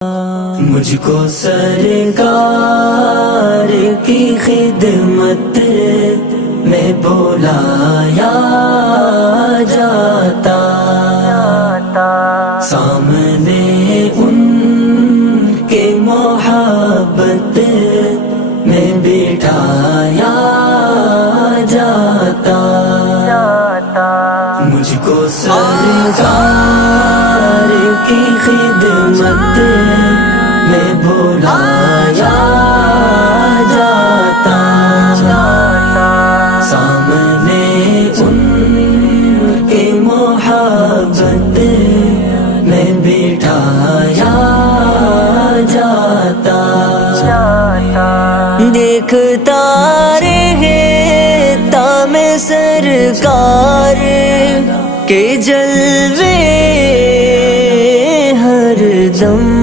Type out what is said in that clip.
مجھ کو سرکار کی خدمت میں بلایا جاتا، سامنے ان کے محبت میں بٹھایا جاتا، مجھ کو سرکار کی خدمت میں بلایا جاتا، سامنے ان کے محبت میں بٹھایا جاتا، دیکھتا رہتا میں سرکار کے جلوے ہر دم،